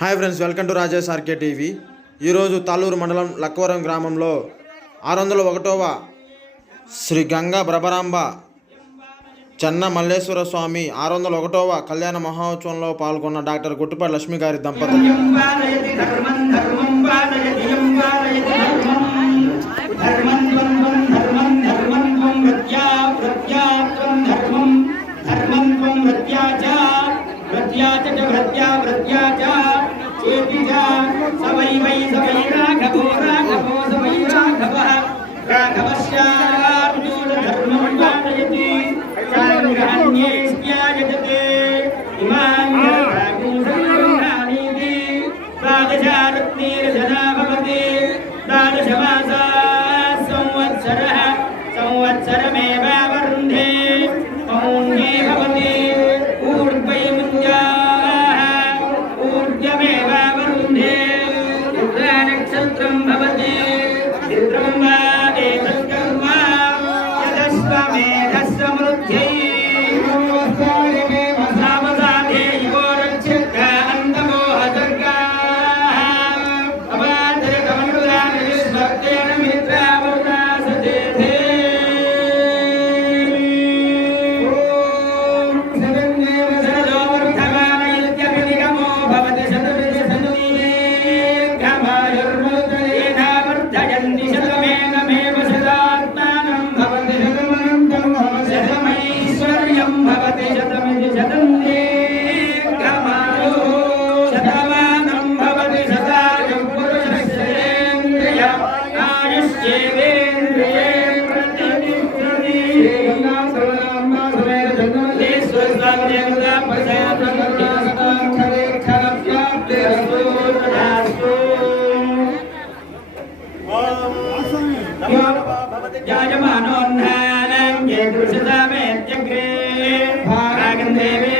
Hi friends welcome to Rajesh R K TV ఈరోజు తాలూరు మండలం లక్కవరం గ్రామంలో ఆరు వందల ఒకటవ శ్రీ గంగా ప్రభరాంబ చెన్న మల్లేశ్వర స్వామి ఆరు వందల ఒకటవ కళ్యాణ మహోత్సవంలో పాల్గొన్న డాక్టర్ గుట్టుపాటి లక్ష్మి గారి దంపతులు యం పాలయతి जायमानोन्नानं ये दृशतामेत्यग्रे भागं देवेभ्यो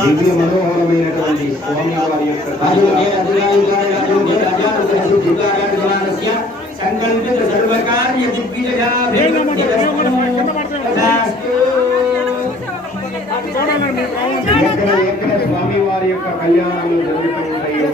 దివ్య మనోహరమైనటువంటి స్వామి వారి యొక్క సంకల్పిత సర్వకార్య ఎక్కడ ఎక్కడ స్వామి వారి యొక్క కళ్యాణాలు జరుగుతూ ఉంటాయో.